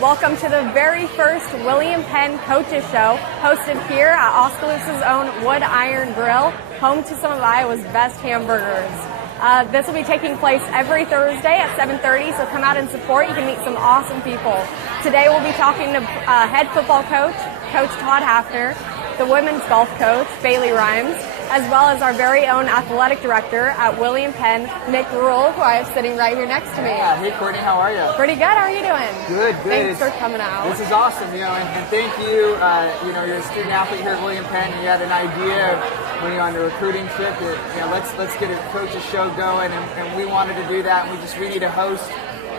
Welcome to the very first William Penn Coaches Show, hosted here at Oskaloosa's own Wood Iron Grill, home to some of Iowa's best hamburgers. This will be taking place every Thursday at 7:30, so come out and support. You can meet some awesome people. Today we'll be talking to head football coach, Coach Todd Hafner, the women's golf coach, Bailey Rhymes, as well as our very own athletic director at William Penn, Nick Rule, who I have sitting right here next to me. Yeah, hey Courtney, how are you? Pretty good. How are you doing? Good. Thanks for coming out. This is awesome, and thank you. You're a student athlete here at William Penn, and you had an idea of when you're on a recruiting trip that, let's get a coach's show going, and we wanted to do that, and we need a host.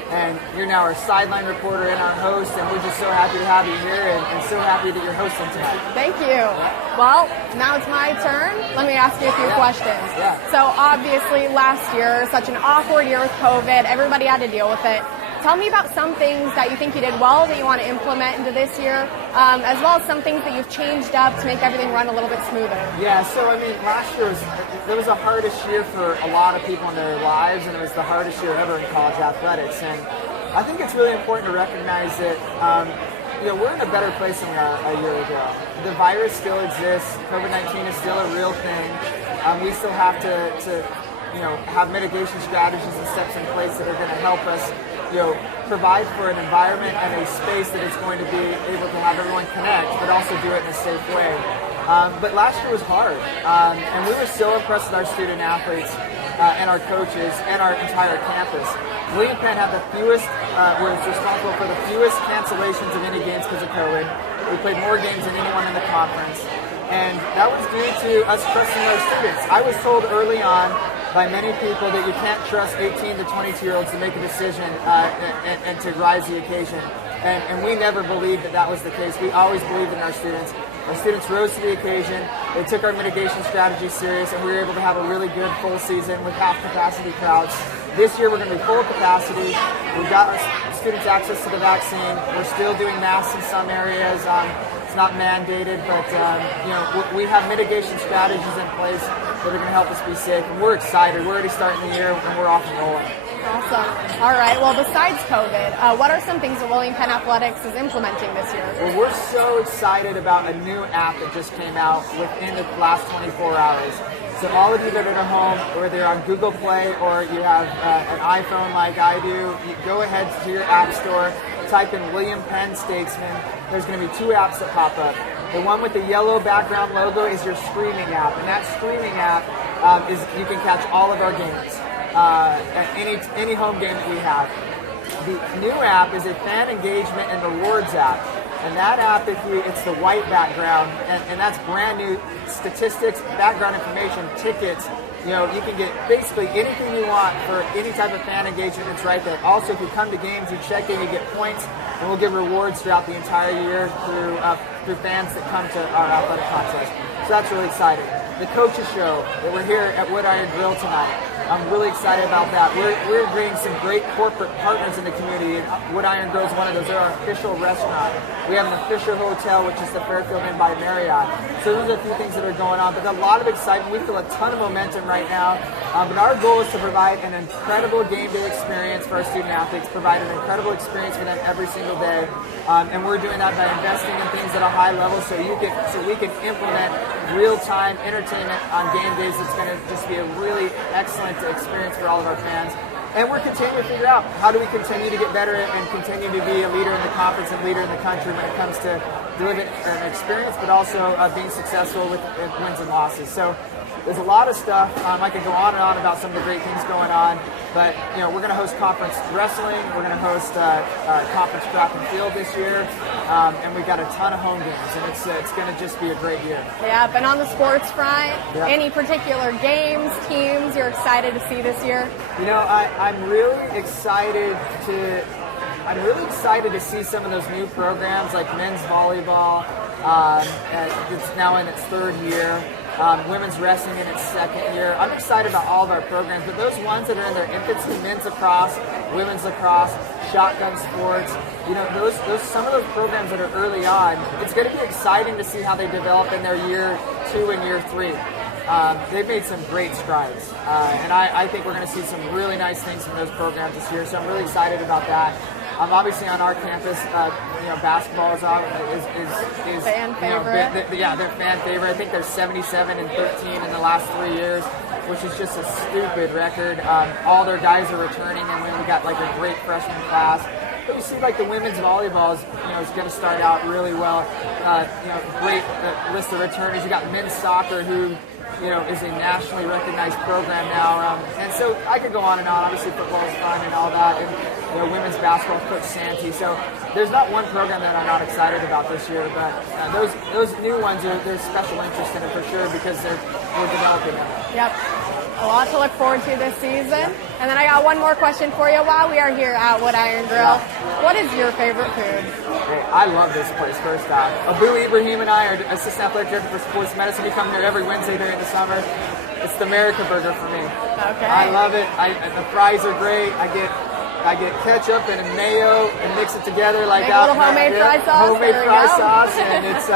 And you're now our sideline reporter and our host, and we're just so happy to have you here and so happy that you're hosting tonight. Thank you. Well, now it's my turn. Let me ask you a few questions. Yeah. So obviously last year, such an awkward year with COVID, everybody had to deal with it. Tell me about some things that you think you did well that you want to implement into this year, as well as some things that you've changed up to make everything run a little bit smoother. Yeah, so last year was the hardest year for a lot of people in their lives, and it was the hardest year ever in college athletics. And I think it's really important to recognize that we're in a better place than a year ago. The virus still exists. COVID-19 is still a real thing. We still have to have mitigation strategies and steps in place that are going to help us provide for an environment and a space that is going to be able to have everyone connect, but also do it in a safe way. But last year was hard, and we were so impressed with our student athletes and our coaches and our entire campus. William Penn had the fewest, was responsible for the fewest cancellations of any games because of COVID. We played more games than anyone in the conference, and that was due to us trusting our students. I was told early on by many people that you can't trust 18 to 22-year-olds to make a decision and to rise the occasion. And we never believed that was the case. We always believed in our students. Our students rose to the occasion. They took our mitigation strategy serious, and we were able to have a really good full season with half-capacity crowds. This year we're going to be full capacity. We've got our students access to the vaccine. We're still doing masks in some areas. It's not mandated, but we have mitigation strategies in place that are going to help us be safe. And we're excited. We're already starting the year, and we're off and rolling. Awesome. All right. Well, besides COVID, what are some things that William Penn Athletics is implementing this year? Well, we're so excited about a new app that just came out within the last 24 hours. So all of you that are at home, whether you're on Google Play or you have an iPhone like I do, you go ahead to your app store, type in William Penn Statesman. There's going to be two apps that pop up. The one with the yellow background logo is your streaming app, and that streaming app is you can catch all of our games at any home game that we have. The new app is a fan engagement and rewards app. And that app, it's the white background, and that's brand new statistics, background information, tickets. You can get basically anything you want for any type of fan engagement. It's right there. Also, if you come to games, you check in, you get points, and we'll give rewards throughout the entire year through fans that come to our athletic contest. So that's really exciting. The coaches show that we're here at Wood Iron Grill tonight. I'm really excited about that. We're bringing some great corporate partners in the community. Wood Iron Grill is one of those. They're our official restaurant. We have an official hotel, which is the Fairfield Inn by Marriott. So those are a few things that are going on. But a lot of excitement. We feel a ton of momentum right now. But our goal is to provide an incredible game day experience for our student athletes, provide an incredible experience for them every single day. And we're doing that by investing in things at a high level so we can implement real-time entertainment on game days. It's going to just be a really excellent experience for all of our fans. And we're continuing to figure out how do we continue to get better and continue to be a leader in the conference and leader in the country when it comes to delivering an experience, but also being successful with wins and losses. So there's a lot of stuff. I could go on and on about some of the great things going on, but we're going to host conference wrestling. We're going to host conference track and field this year, and we've got a ton of home games, and it's going to just be a great year. Yeah, and on the sports front, any particular games, teams you're excited to see this year? I'm really excited to see some of those new programs like men's volleyball. It's now in its third year. Women's wrestling in its second year. I'm excited about all of our programs, but those ones that are in their infancy, men's lacrosse, women's lacrosse, shotgun sports, those some of those programs that are early on, it's going to be exciting to see how they develop in their year 2 and year 3. They've made some great strides, and I think we're going to see some really nice things from those programs this year, so I'm really excited about that. Obviously on our campus, basketball is fan favorite. They're fan favorite. I think they're 77-13 in the last 3 years, which is just a stupid record. All their guys are returning, and we got like a great freshman class. But you see, like the women's volleyball is going to start out really well. Great list of returners. You got men's soccer, who is a nationally recognized program now. And so I could go on and on. Obviously, football is fun and all that. And women's basketball, Coach Santee. So there's not one program that I'm not excited about this year. But those new ones, there's special interest in it for sure because we're developing them. Yep. A lot to look forward to this season. And then I got one more question for you while we are here at Wood Iron Grill. What is your favorite food? Hey, I love this place, first off. Abu Ibrahim and I are assistant athletic director for sports medicine. We come here every Wednesday during the summer. It's the America Burger for me. Okay. I love it. The fries are great. I get ketchup and a mayo and mix it together like that. Make a little homemade fry sauce. Homemade fry sauce, and it's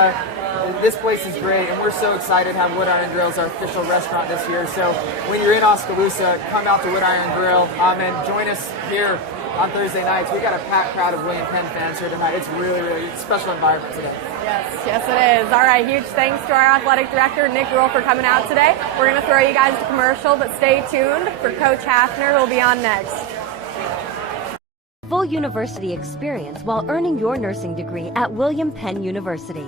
this place is great, and we're so excited to have Wood Iron Grill as our official restaurant this year. So when you're in Oskaloosa, come out to Wood Iron Grill and join us here on Thursday nights. We got a packed crowd of William Penn fans here tonight. It's really, really a special environment today. Yes, it is. All right, huge thanks to our athletic director, Nick Rule, for coming out today. We're going to throw you guys to commercial, but stay tuned for Coach Hafner, who will be on next. Full university experience while earning your nursing degree at William Penn University.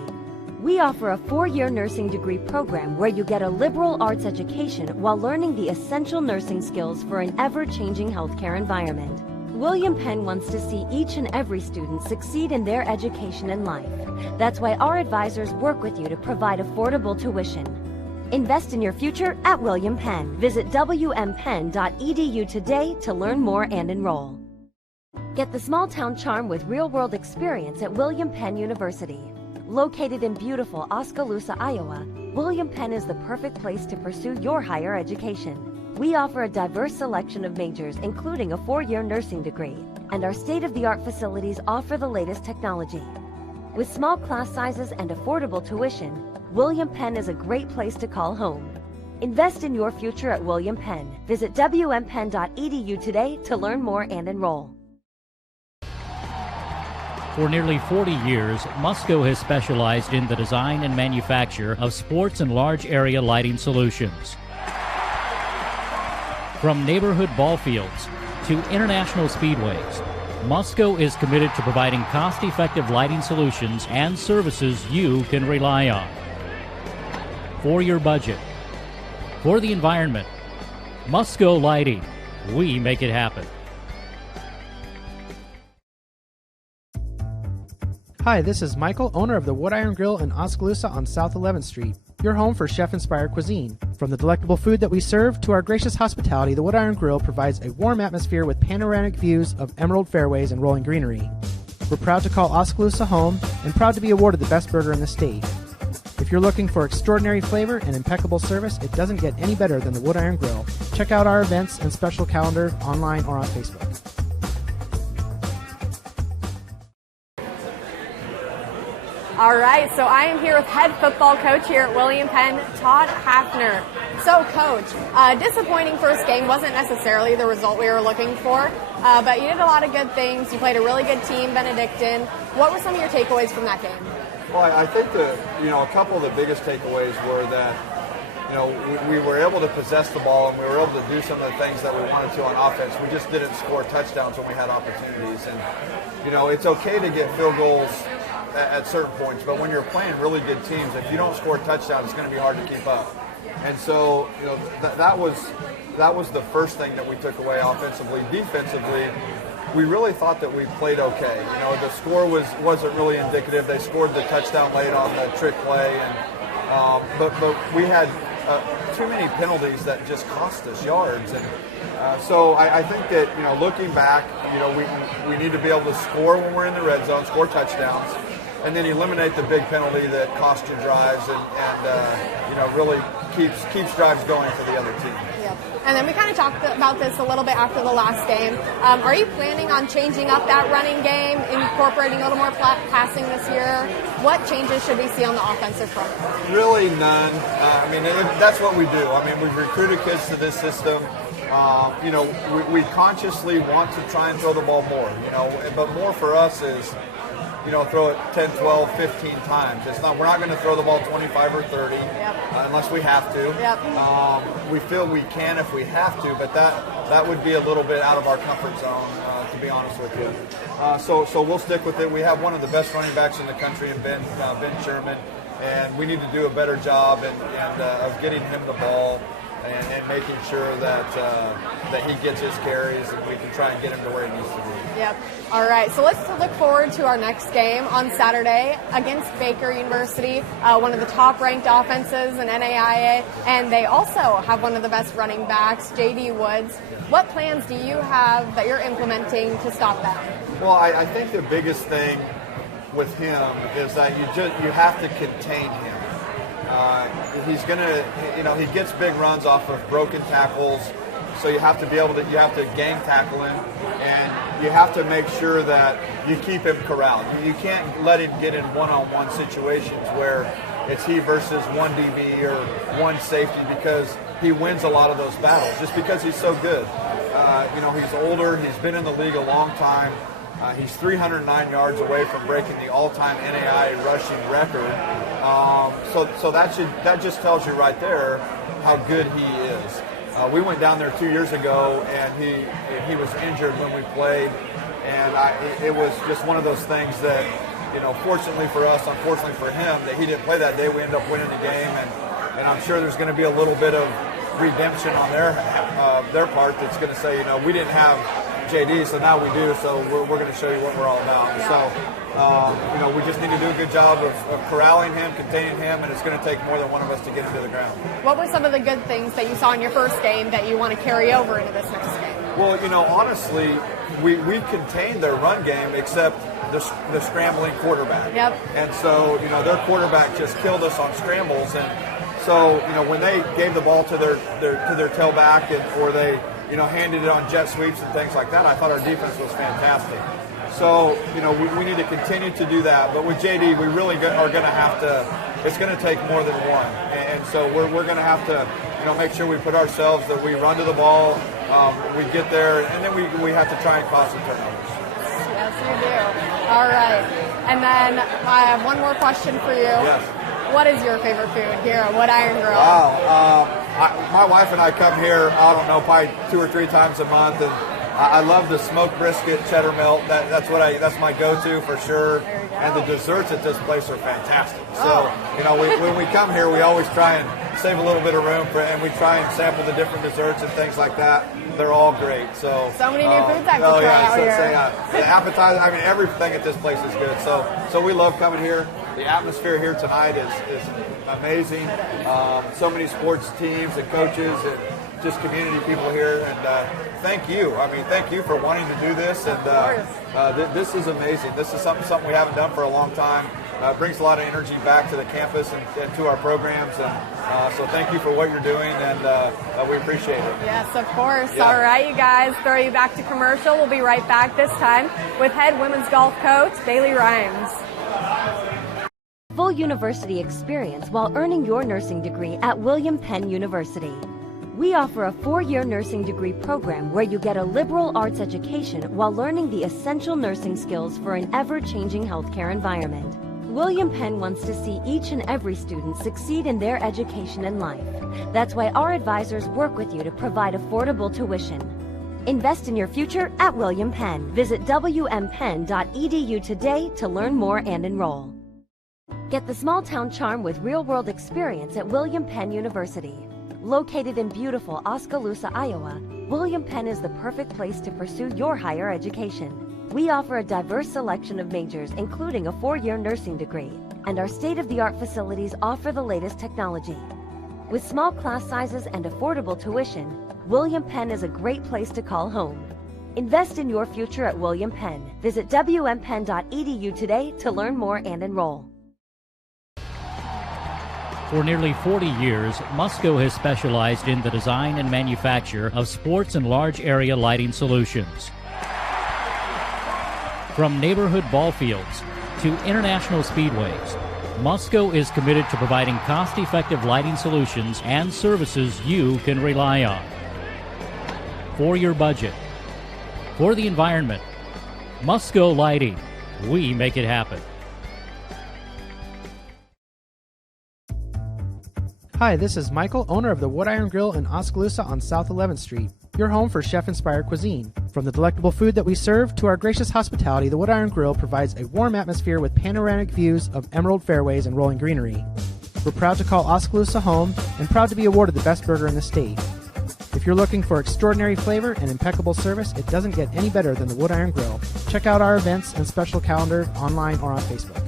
We offer a 4-year nursing degree program where you get a liberal arts education while learning the essential nursing skills for an ever-changing healthcare environment. William Penn wants to see each and every student succeed in their education and life. That's why our advisors work with you to provide affordable tuition. Invest in your future at William Penn. Visit wmpenn.edu today to learn more and enroll. Get the small town charm with real-world experience at William Penn University. Located in beautiful Oskaloosa, Iowa, William Penn is the perfect place to pursue your higher education. We offer a diverse selection of majors, including a 4-year nursing degree, and our state-of-the-art facilities offer the latest technology. With small class sizes and affordable tuition, William Penn is a great place to call home. Invest in your future at William Penn. Visit wmpenn.edu today to learn more and enroll. For nearly 40 years, Musco has specialized in the design and manufacture of sports and large area lighting solutions. From neighborhood ball fields to international speedways, Musco is committed to providing cost-effective lighting solutions and services you can rely on. For your budget, for the environment, Musco Lighting, we make it happen. Hi, this is Michael, owner of the Wood Iron Grill in Oskaloosa on South 11th Street, your home for chef-inspired cuisine. From the delectable food that we serve to our gracious hospitality, the Wood Iron Grill provides a warm atmosphere with panoramic views of emerald fairways and rolling greenery. We're proud to call Oskaloosa home and proud to be awarded the best burger in the state. If you're looking for extraordinary flavor and impeccable service, it doesn't get any better than the Wood Iron Grill. Check out our events and special calendar online or on Facebook. All right, so I am here with head football coach here at William Penn, Todd Hafner. So, Coach, disappointing first game wasn't necessarily the result we were looking for, but you did a lot of good things. You played a really good team, Benedictine. What were some of your takeaways from that game? Well, I think that, a couple of the biggest takeaways were that, we were able to possess the ball and we were able to do some of the things that we wanted to on offense. We just didn't score touchdowns when we had opportunities. And, it's okay to get field goals at certain points, but when you're playing really good teams, if you don't score touchdowns, it's going to be hard to keep up. And so, that was the first thing that we took away offensively. Defensively, we really thought that we played okay. The score wasn't really indicative. They scored the touchdown late on the trick play, and but we had too many penalties that just cost us yards. And so I think that looking back, we need to be able to score when we're in the red zone, score touchdowns, and then eliminate the big penalty that cost you drives and really keeps drives going for the other team. Yep. And then we kind of talked about this a little bit after the last game. Are you planning on changing up that running game, incorporating a little more passing this year? What changes should we see on the offensive front? Really none. That's what we do. We've recruited kids to this system. you know, we consciously want to try and throw the ball more, you know, but more for us is, you know, throw it 10, 12, 15 times. We're not going to throw the ball 25 or 30 unless we have to. We feel we can if we have to, but that would be a little bit out of our comfort zone, to be honest with you. So we'll stick with it. We have one of the best running backs in the country in Ben Sherman, and we need to do a better job of getting him the ball and making sure that he gets his carries and we can try and get him to where he needs to be. Yep. All right. So let's look forward to our next game on Saturday against Baker University, one of the top-ranked offenses in NAIA, and they also have one of the best running backs, J.D. Woods. What plans do you have that you're implementing to stop them? Well, I think the biggest thing with him is that you have to contain him. He's gonna, you know, he gets big runs off of broken tackles, so you have to gang tackle him, and you have to make sure that you keep him corralled. You can't let him get in one-on-one situations where it's he versus one DB or one safety, because he wins a lot of those battles just because he's so good. You know, he's older, he's been in the league a long time. He's 309 yards away from breaking the all-time NAIA rushing record. So that just tells you right there how good he is. We went down there 2 years ago, and he was injured when we played, and it was just one of those things that, you know, fortunately for us, unfortunately for him, that he didn't play that day. We ended up winning the game, and I'm sure there's going to be a little bit of redemption on their part that's going to say, you know, we didn't have JD, so now we do, so we're going to show you what we're all about. So, you know, we just need to do a good job of corralling him, containing him, and it's going to take more than one of us to get him to the ground. What were some of the good things that you saw in your first game that you want to carry over into this next game? Well, you know, honestly, we contained their run game except the scrambling quarterback. Yep. And so, you know, their quarterback just killed us on scrambles, and so, you know, when they gave the ball to their tailback or they, you know, handed it on jet sweeps and things like that, I thought our defense was fantastic. So, you know, we need to continue to do that. But with JD, we really are going to have to, it's going to take more than one. And so we're going to have to, you know, make sure we put ourselves, that we run to the ball, we get there, and then we have to try and cause some turnovers. Yes, you do. All right. And then I have one more question for you. Yes. What is your favorite food here at Wood Iron Grill? Wow. My wife and I come here, I don't know, probably 2 or 3 times a month, and I love the smoked brisket, cheddar melt. That's my go-to for sure. And the desserts at this place are fantastic. So, you know, when we come here, we always try and save a little bit of room and we try and sample the different desserts and things like that. They're all great. So many new foods I can try out here. The appetizer, I mean, everything at this place is good. So we love coming here. The atmosphere here tonight is amazing. So many sports teams and coaches and just community people here, and thank you. I mean, thank you for wanting to do this, and this is amazing. This is something we haven't done for a long time. It brings a lot of energy back to the campus and to our programs, and so thank you for what you're doing, and we appreciate it. Yes, of course. Yeah. All right, you guys, throw you back to commercial. We'll be right back this time with head women's golf coach Bailey Rhymes. Full university experience while earning your nursing degree at William Penn University. We offer a 4-year nursing degree program where you get a liberal arts education while learning the essential nursing skills for an ever-changing healthcare environment. William Penn wants to see each and every student succeed in their education and life. That's why our advisors work with you to provide affordable tuition. Invest in your future at William Penn. Visit wmpenn.edu today to learn more and enroll. Get the small-town charm with real-world experience at William Penn University. Located in beautiful Oskaloosa, Iowa, William Penn is the perfect place to pursue your higher education. We offer a diverse selection of majors, including a 4-year nursing degree, and our state-of-the-art facilities offer the latest technology. With small class sizes and affordable tuition, William Penn is a great place to call home. Invest in your future at William Penn. Visit wmpenn.edu today to learn more and enroll. For nearly 40 years, Musco has specialized in the design and manufacture of sports and large area lighting solutions. From neighborhood ball fields to international speedways, Musco is committed to providing cost-effective lighting solutions and services you can rely on. For your budget. For the environment. Musco Lighting. We make it happen. Hi, this is Michael, owner of the Wood Iron Grill in Oskaloosa on South 11th Street. Your home for chef-inspired cuisine. From the delectable food that we serve to our gracious hospitality, the Wood Iron Grill provides a warm atmosphere with panoramic views of emerald fairways and rolling greenery. We're proud to call Oskaloosa home and proud to be awarded the best burger in the state. If you're looking for extraordinary flavor and impeccable service, it doesn't get any better than the Wood Iron Grill. Check out our events and special calendar online or on Facebook.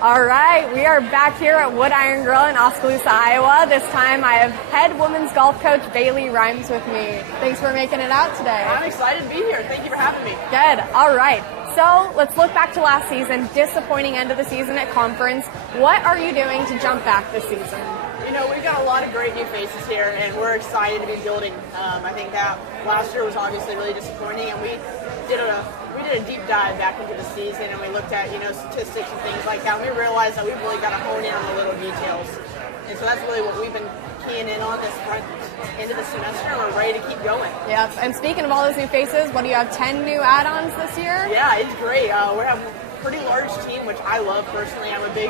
All right, we are back here at Wood Iron Grill in Oskaloosa, Iowa. This time I have head women's golf coach Bailey Rhymes with me. Thanks for making it out today. I'm excited to be here. Thank you for having me. Good. All right. So let's look back to last season. Disappointing end of the season at conference. What are you doing to jump back this season? You know, we've got a lot of great new faces here, and we're excited to be building. I think that last year was obviously really disappointing, and we did a deep dive back into the season, and we looked at, statistics and things like that, and we realized that we've really got to hone in on the little details. And so that's really what we've been keying in on this front end of the semester, and we're ready to keep going. Yep. And speaking of all those new faces, what do you have, 10 new add-ons this year? Yeah, it's great. We have a pretty large team, which I love personally. I'm a big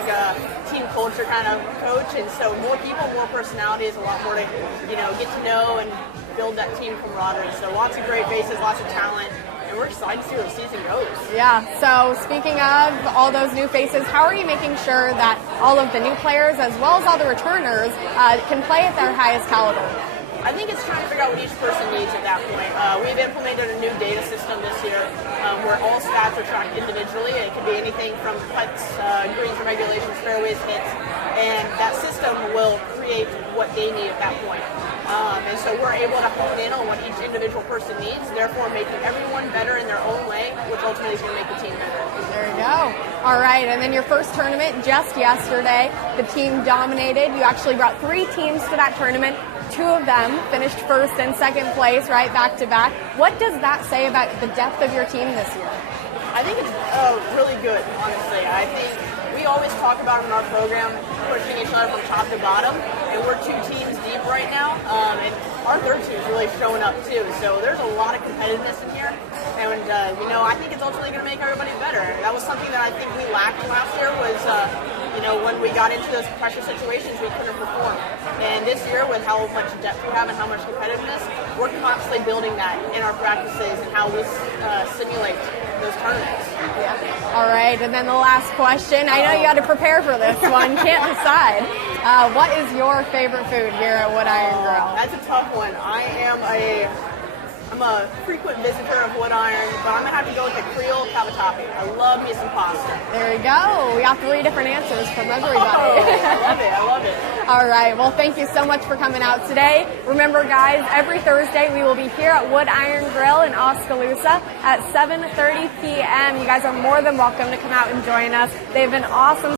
team culture kind of coach, and so more people, more personalities, a lot more to, get to know and build that team camaraderie. So lots of great faces, lots of talent. And we're excited to see where the season goes. Yeah, so speaking of all those new faces, how are you making sure that all of the new players, as well as all the returners, can play at their highest caliber? I think it's trying to figure out what each person needs at that point. We've implemented a new data system this year where all stats are tracked individually. It could be anything from putts, greens and regulations, fairways, hits, and that system will create what they need at that point. And so we're able to hone in on what each individual person needs, therefore making everyone better in their own way, which ultimately is going to make the team better. There you go. All right, and then your first tournament just yesterday, the team dominated. You actually brought 3 teams to that tournament. 2 of them finished first and second place, right, back to back. What does that say about the depth of your team this year? I think it's really good, honestly. I think we always talk about in our program pushing each other from top to bottom, and we're 2 teams deep right now, and our third team is really showing up too. So there's a lot of competitiveness in here, and I think it's ultimately going to make everybody better. That was something that I think we lacked last year was, when we got into those pressure situations, we couldn't perform. And this year, with how much depth we have and how much competitiveness, we're constantly building that in our practices and how we simulate those tournaments. Yeah. All right, and then the last question. I know you had to prepare for this one. Can't decide. What is your favorite food here at Wood Iron Grill? That's a tough one. I'm a frequent visitor of Wood Iron, but I'm going to have to go with the Creole cavatappi. I love me some pasta. There we go. We got 3 different answers from everybody. I love it. All right. Well, thank you so much for coming out today. Remember, guys, every Thursday we will be here at Wood Iron Grill in Oskaloosa at 7:30 p.m. You guys are more than welcome to come out and join us. They've been awesome